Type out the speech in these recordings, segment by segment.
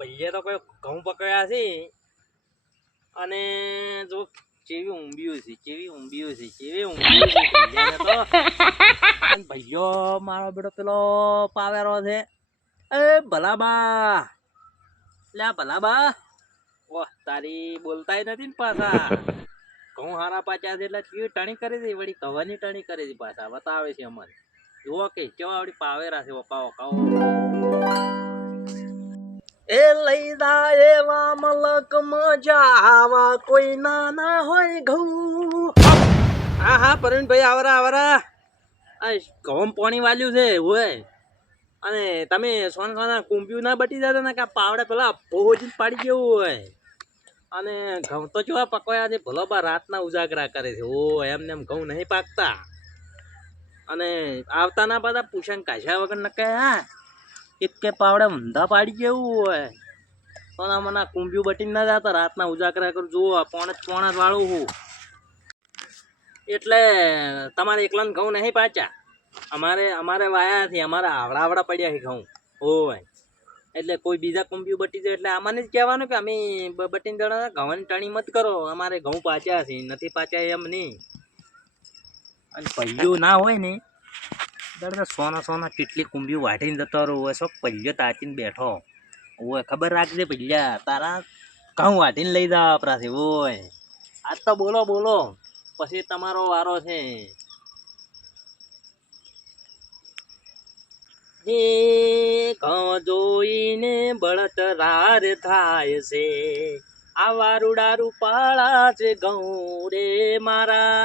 ભઈએ તો કોઈ ઘઉં પકડ્યા છે અને જો ચેવી ઊંઘ્યું છે ભૈયાને તો. અને ભૈયો મારો બેટો પેલો પાવેરો છે. એ ભલાબા લે ભલાબા, ઓહ તારી બોલતાય નથી ને પાછા. ઘઉં હારા પાચ્યા છે એટલે કેવી ટણી કરી હતી, વળી કવાની ટણી કરી હતી પાછા બતાવે છે અમારે. જુઓ કે કેવા આવડી પાવેરા છે ઓકા ઓકા. એ લઈ જા એવા મલક મજા આવા કોઈ ના હોય ઘઉં. હા હા પ્રવીણભાઈ આવરા આવરા. આ ઘઉં પાણી વાલ્યું છે હોય. અને તમે સોના કુંભ્યું ના બટી જતા ને કે પાવડે પેલા પહોંચી પાડી જેવું હોય. અને ઘઉં તો કેવા પકવાયા છે ભલો બા રાતના ઉજાગરા કરે છે. ઓ એમને એમ ઘઉં નહીં પાકતા. અને આવતા ના બધા પૂછણ કાઢ્યા વગર નકે હા એક કે પાવડે ઊંધા પાડી જેવું હોય. સોના મના કુંભ્યું બટી ના જતા રાતના ઉજાગરા કરું જુઓ પોણા વાળું હું. એટલે તમારે એકલાને ઘઉં નહીં પાચ્યા. અમારે વાયા છે, અમારા આવડા પડ્યા છે ઘઉં. હોય એટલે કોઈ બીજા કુંભ્યું બટી જાય એટલે આમાંને જ કહેવાનું કે અમે બટીને જણા ઘઉંની ટણી મત કરો, અમારે ઘઉં પાચ્યા છે નથી પાચ્યા એમ નહીં. અને પૈયું ના હોય ને દાદા સોના કેટલી કુંભ્યું વાટીને જતો રહ્યો હોય. શું પૈયો તાચીને બેઠો હોય ખબર રાખજે ભૈયા, તારા ઘઉં વાટીને લઈ જવા આપણાથી હોય. આજ તો બોલો પછી તમારો વારો છે. જે ઘઉં જોઈને બળતરાર થાય છે, આ વારુડા રૂપાળા છે ઘઉં રે મારા,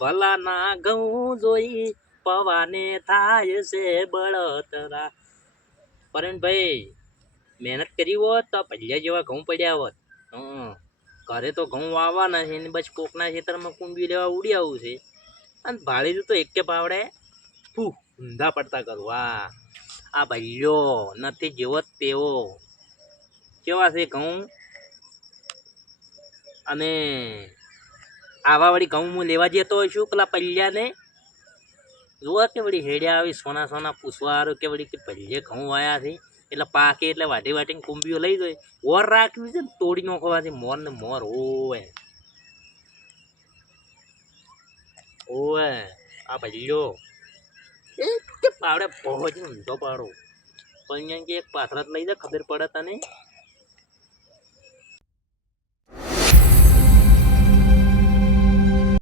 ભલા ના ઘઉં જોઈ પવાને થાય છે બળતરા. પરણભાઈ મહેનત કરી હોત તો ભૈયા જેવા ઘઉં પડ્યા હોત. ઘરે તો ઘઉં વાવવાના છે ને બસ કોકના ખેતરમાં કુંભી લેવા ઉડી આવું છે. અને ભાડેલું તો એક કે પાવડે ઊંધા પડતા કરું. આ ભૈયો નથી જેવો તેવો કેવા છે ઘઉં. અને આવા વળી ઘઉં હું લેવા જતો હોય છું પેલા પલ્યાને જોવા કે વળી હેડ્યા આવી સોના પૂછવા હારું કે વળી કે ભૈયે ઘઉં વાયા છે એટલે પાકે એટલે વાટીને કુંભીઓ લઈ જાય. ઓર રાખ્યું છે ને તોડી નાખવાથી મોર ને મોર ઓવે આ ભૈયો એક પાવડે પહોંચી ઊંધો પાડો પણ કે એક પાથરા લઈ જાય ખબર પડે તને.